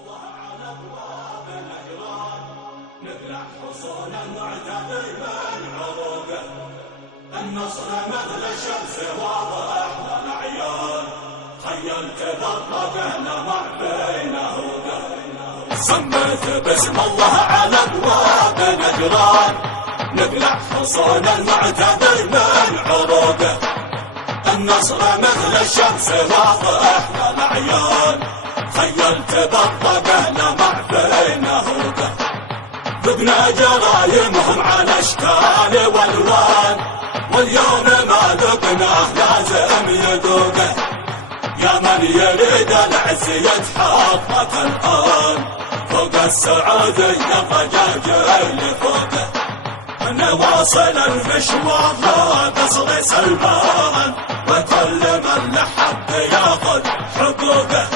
الله على ابواب الاجرام، نبلع حصون المعتدل من عروقه، النصر مثل الشمس واضح والعيان، خيل تبرق لمع بين هوقه، سميت باسم الله على ابواب الاجرام، نبلع حصون المعتدل من عروقه، النصر مثل الشمس واضح والعيان، خيل تبرق لمع بين هوقه، ذقنا جرايمهم على اشكال والوان، واليوم ما ذقناه لازم يذوقه، يا من يريد العز يتحقق الان، فوق السعودية الرجاجيل فوقه، نواصل المشوار لا قصر سلمان، وكل من لحق ياخذ حقوقه،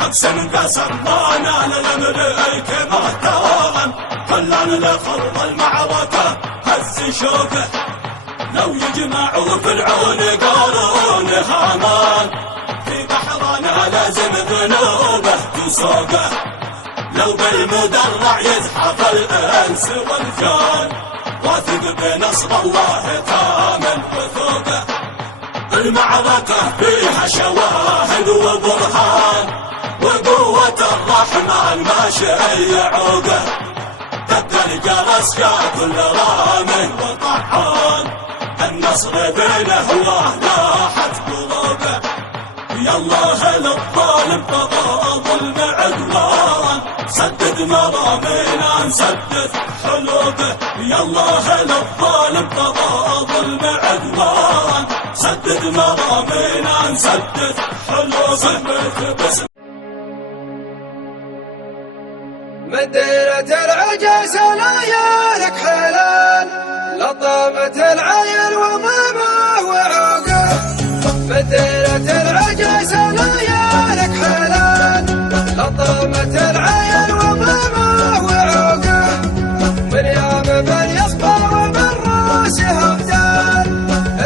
اقسم قسم ما نال الامريك مهتان، كلن لخرب المعركة هز شوقه، لو يجمعوا فرعون قارون هامان، في بحرنا لازم ذنوبه تسوقه، لو بالمدرع يزحف الانس والجان، واثق بنصر الله كامل وثوقه، المعركة فيها شواهد وبرهان، وقوة الرحمن ماشي يعوقه، دق الجرس يا كل رامه وطعان، النصر بين هواه لاحت قلوبه، يا الله للظالم قضى ظلم عدوان، سدد مرامينا نسدد حلوقه، يا الله للظالم قضى ظلم عدوان، سدد مرامينا نسدد حلوقه، باسم مدينة العجاز ليالك حلال، لطامة العين وضمه وعوقه، مدينة العجاز ليالك حلال، لطامة العين وضمه وعوقه، من يوم من يصبر ومن راسه ابدال،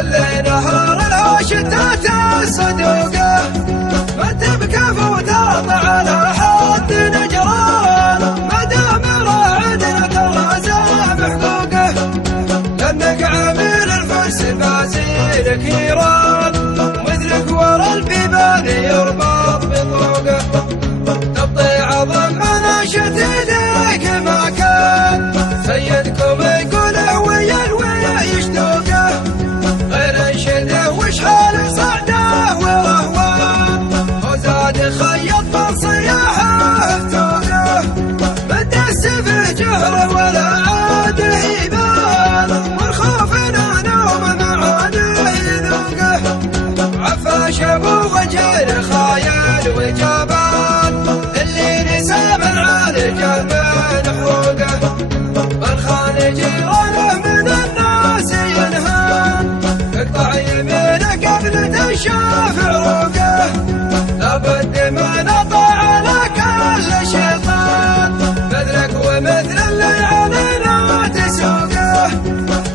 اللي نهار العاشتات الصدوقه، ما تبكى فوتاط على حد نجران، ما دام راعدنا ترازم حقوقه، لانك عامل الفرس بازيل كيران، مثلك ورا البيبان يربط بطوقه، تبطي عظم مناشة ايديك ما كان، سيدكم يقوله ويا يشتوقه، غير انشده وش حال صعده ورهوان، وزاد خيط بالصياحه توقه، مدس في جهره ولا عاد يبان، والخوفنا نوم معاده يذوقه، عفاش ابو وجه خايل وجبان، اللي نسى من عالج من حقوقه، بالخان جيرانه من الناس ينهان، اقطع يمينه قبل تشاف عروقه، لابد من اطاع على كل شيطان، مثلك ومثل اللي علينا تسوقه،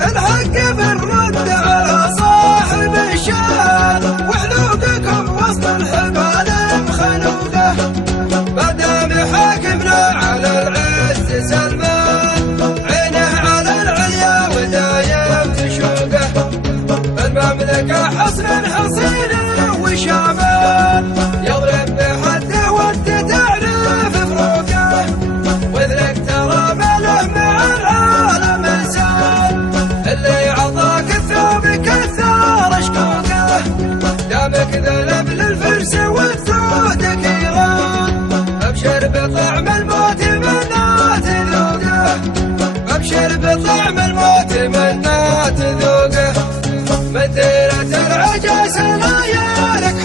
الحق بالرد على صاحب الشان، وحلوقكم وسط الحبال مخلوقه، مادام حاكمنا على العز سلمان، عينه على العليا ودايم تشوقه، المملكة حصن حصين وشامان، يضرب بحده وانت تعرف فروقه، وذلك ترى ماله مع العالم انسان، اللي عطاك الثوب كثار اشكوقه، دامك ذنب للفرس والثود كيران، ابشر بطعم الموت منا تذوقه، ابشر بطعم الموت منا تذوقه، مدينة العجاز ليالك